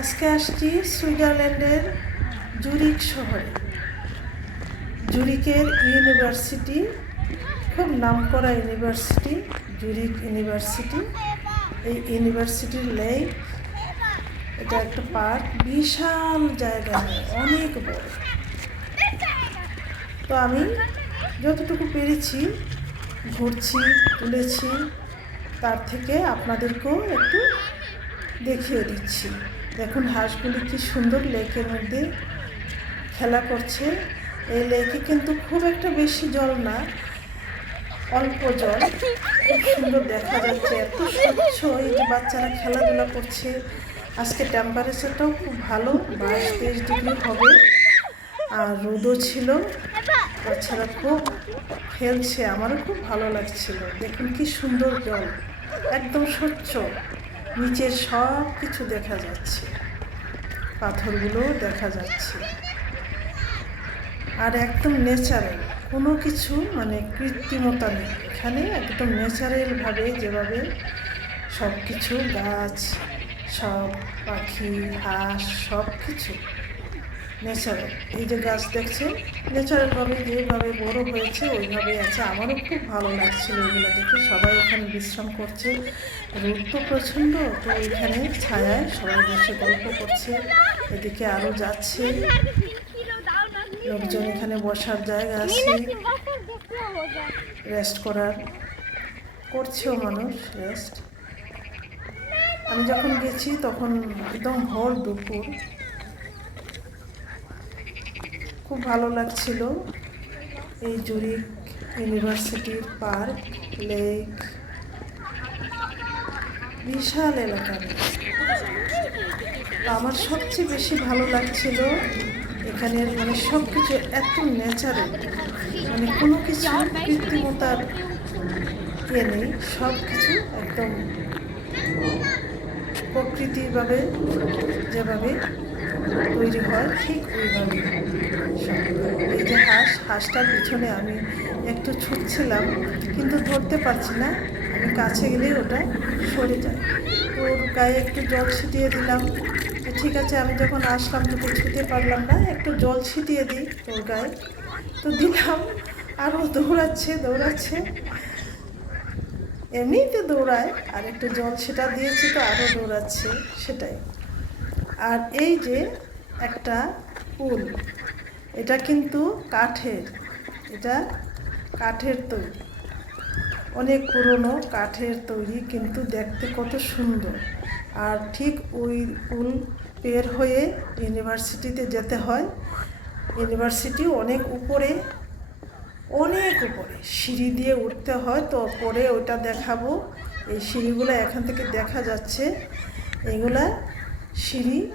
আজকে আসছি সুইজারল্যান্ডের জুরিক শহরে। জুরিকের ইউনিভার্সিটি, খুব নামকরা ইউনিভার্সিটি জুরিক ইউনিভার্সিটি। এই ইউনিভার্সিটির লেক, এটা একটা পার্ক, বিশাল জায়গা, অনেক বড়। তো আমি যতটুকু পেরেছি, ঘুরছি, তুলেছি, তার থেকে আপনাদেরকেও একটু দেখিয়ে দিচ্ছি। দেখুন, হাঁসগুলি কি সুন্দর লেকের মধ্যে খেলা করছে। এই লেকে কিন্তু খুব একটা বেশি জল না, অল্প জল। খুব সুন্দর দেখা যাচ্ছে, এত স্বচ্ছ। এই যে বাচ্চারা খেলাধুলা করছে, আজকে টেম্পারেচারটাও খুব ভালো বাইশ তেইশ ডিগ্রি হবে। আর রোদও ছিল। বাচ্চারা খুব খেলছে, আমারও খুব ভালো লাগছিল। দেখুন কি সুন্দর জল, একদম স্বচ্ছ। নিচের সব কিছু দেখা যাচ্ছে। পাথরগুলো দেখা যাচ্ছে। আর একদম ন্যাচারাল কোনো কিছু মানে কৃত্রিমতা নেই। এখানে একদম ন্যাচারালভাবে যেভাবে সব কিছু গাছ, সব পাখি, হাঁস সব কিছু ন্যাচারাল এই যে গাছ দেখছেন ন্যাচারালভাবে যেভাবে বড় হয়েছে ওইভাবেই আছে। আমারও খুব ভালো লাগছিল এগুলো দেখে। সবাই এখানে বিশ্রাম করছে। রোদ তো প্রচণ্ড, তো এখানে ছায়ায় সবাই বসে গল্প করছে। এদিকে আরও যাচ্ছে। লোকজন এখানে বসার জায়গা আছে। রেস্ট করার, করছেও মানুষ, রেস্ট। আমি যখন গেছি তখন একদম ভোর দুপুর। খুব ভালো লাগছিল। এই জুরিক ইউনিভার্সিটির পার্ক, লেক, বিশাল এলাকা। আমার সবচেয়ে বেশি ভালো লাগছিল এখানের মানে সব কিছু এত ন্যাচারাল মানে কোনো কিছু কৃত্রিমতার ইয়ে নেই সব কিছু একদম প্রকৃতিভাবে যেভাবে তৈরি হয়, ঠিক ওইভাবে। এই যে হাঁস, হাঁসটার পিছনে আমি একটু ছুটছিলাম, কিন্তু ধরতে পারছি না। আমি কাছে গেলেই ওটা সরে যায়। ওর গায়ে একটু জল ছিটিয়ে দিলাম। ঠিক আছে, আমি যখন আসলাম, তোকে ছুতে পারলাম না, একটু জল ছিটিয়ে দিই ওর গায়ে। তো দিলাম আর ও দৌড়াচ্ছে দৌড়াচ্ছে। এমনিতে দৌড়ায়, আর একটু জল সেটা দিয়েছি তো আরও দৌড়াচ্ছে, সেটাই। আর এই যে একটা পুল এটা কিন্তু কাঠের, এটা কাঠের তৈরি। অনেক পুরনো কাঠের তৈরি, কিন্তু দেখতে কত সুন্দর। আর ঠিক ওই পুল পের হয়ে ইউনিভার্সিটিতে যেতে হয়। ইউনিভার্সিটি অনেক উপরে অনেক উপরে। সিঁড়ি দিয়ে উঠতে হয়, তো পরে ওইটা দেখাবো। এই সিঁড়িগুলো এখান থেকে দেখা যাচ্ছে। এগুলা সিঁড়ি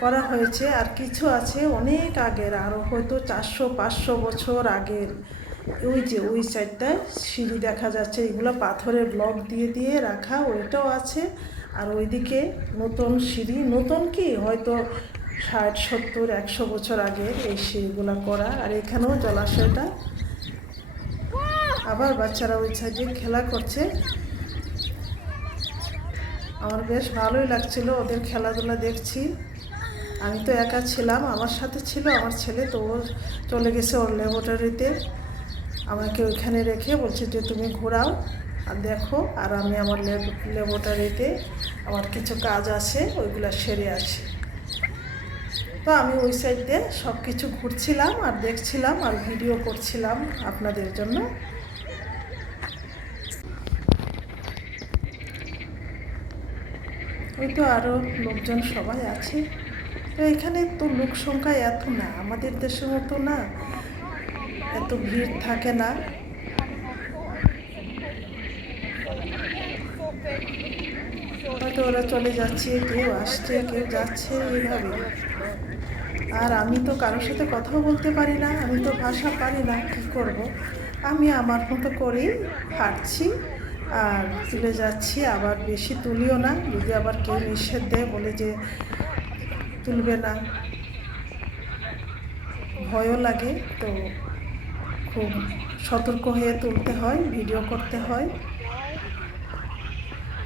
করা হয়েছে আর কিছু আছে অনেক আগের আরও হয়তো চারশো, পাঁচশো বছর আগের। ওই যে, ওই সাইডটায় সিঁড়ি দেখা যাচ্ছে, এগুলো পাথরের ব্লক দিয়ে দিয়ে রাখা, ওইটাও আছে। আর ওইদিকে নতুন সিঁড়ি, নতুন কি? হয়তো ষাট, সত্তর, একশো বছর আগের এই সিঁড়িগুলো করা। আর এখানেও জলাশয়টা। আবার বাচ্চারা ওই সাইডে খেলা করছে। আমার বেশ ভালোই লাগছিল ওদের খেলাধুলা দেখছি। আমি তো একা ছিলাম, আমার সাথে ছিল আমার ছেলে, তো ও চলে গেছে ওর ল্যাবরেটরিতে আমাকে ওইখানে রেখে বলছে যে তুমি ঘোরাও আর দেখো, আর আমি আমার ল্যাবরেটরিতে আমার কিছু কাজ আছে, ওইগুলো সেরে আসি। তো আমি ওই সাইড দিয়ে সব কিছু ঘুরছিলাম আর দেখছিলাম আর ভিডিও করছিলাম আপনাদের জন্য। ওই তো আরও লোকজন সবাই আছে। তো এখানে তো লোক সংখ্যা এত না, আমাদের দেশের মতো না। এত ভিড় থাকে না। হয়তো ওরা চলে যাচ্ছে, কেউ আসছে, কেউ যাচ্ছে, এইভাবে। আর আমি তো কারোর সাথে কথাও বলতে পারি না, আমি তো ভাষা পারি না, কী করব? আমি আমার মতো করেই হাঁটছি। আর তুলে যাচ্ছি, আবার বেশি তুলিও না। যদি আবার কেউ নিষেধ দেয়, বলে যে তুলবে না। ভয়ও লাগে, তো খুব সতর্ক হয়ে তুলতে হয়, ভিডিও করতে হয়।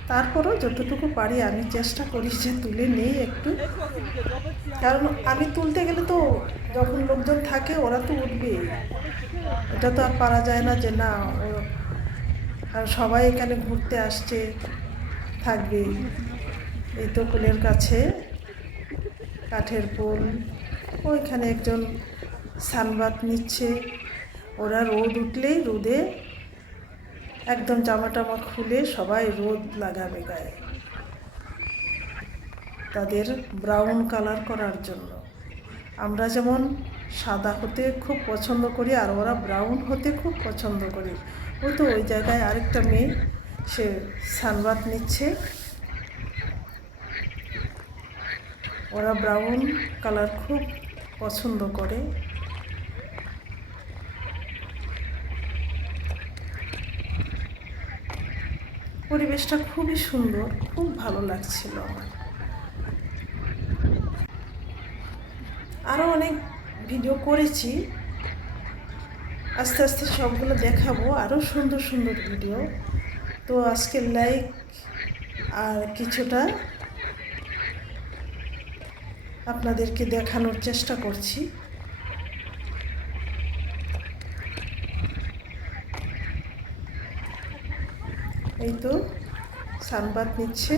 তারপরেও যতটুকু পারি, আমি চেষ্টা করি যে তুলে নেই একটু। কারণ আমি তুলতে গেলে তো যখন লোকজন থাকে, ওরা তো উঠবে এটা তো আর পারা যায় না যে না আর সবাই এখানে ঘুরতে আসছে, থাকবে। এই তো পুলের কাছে, কাঠের পোল ওইখানে একজন সানবাত নিচ্ছে। ওরা রোদ উঠলেই রোদে একদম জামা টামা খুলে সবাই রোদ লাগাবে গায়ে। তাদের ব্রাউন কালার করার জন্য। আমরা যেমন সাদা হতে খুব পছন্দ করি, আর ওরা ব্রাউন হতে খুব পছন্দ করি। ওই তো ওই জায়গায় আরেকটা মেয়ে, সে সানবাত নিচ্ছে। ওরা ব্রাউন কালার খুব পছন্দ করে। পরিবেশটা খুবই সুন্দর, খুব ভালো লাগছিল আমার। আরও অনেক ভিডিও করেছি। আস্তে আস্তে সবগুলো দেখাবো। আরও সুন্দর সুন্দর ভিডিও তো আজকে লাইক আর কিছুটা আপনাদেরকে দেখানোর চেষ্টা করছি। এই তো সানবাদ নিচ্ছে।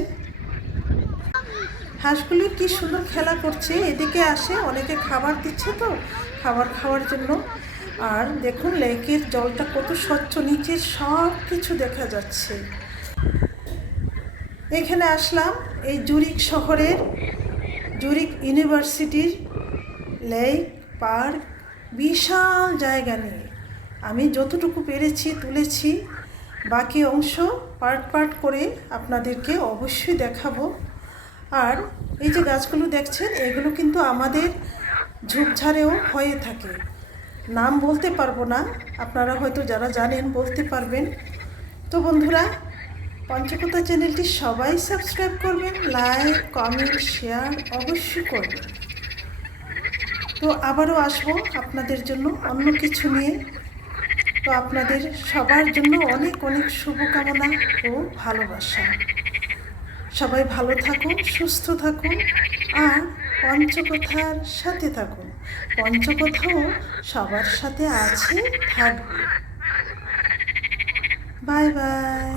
হাঁসগুলি কি সুন্দর খেলা করছে? এদিকে আসে, অনেকে খাবার দিচ্ছে তো, খাবার খাওয়ার জন্য। আর দেখুন লেকের জলটা কত স্বচ্ছ নিচের সব কিছু দেখা যাচ্ছে। এখানে আসলাম এই জুরিক শহরের জুরিক ইউনিভার্সিটির লেক, পার্ক, বিশাল জায়গা নিয়ে। আমি যতটুকু পেরেছি, তুলেছি। বাকি অংশ পার্ট পার্ট করে আপনাদেরকে অবশ্যই দেখাবো। আর এই যে গাছগুলো দেখছেন, এগুলো কিন্তু আমাদের ঝোপঝাড়েও হয়ে থাকে। নাম বলতে পারব না, আপনারা হয়তো যারা জানেন বলতে পারবেন। তো বন্ধুরা, পঞ্চকতা চ্যানেলটি সবাই সাবস্ক্রাইব করবেন, লাইক, কমেন্ট, শেয়ার অবশ্যই করবেন। তো আবারও আসব আপনাদের জন্য অন্য কিছু নিয়ে। তো আপনাদের সবার জন্য অনেক অনেক শুভকামনা ও ভালোবাসা। সবাই ভালো থাকুন, সুস্থ থাকুন, আর পঞ্চকথার সাথে থাকুন। পঞ্চকথাও সবার সাথে আছে থাকবে বাই বাই।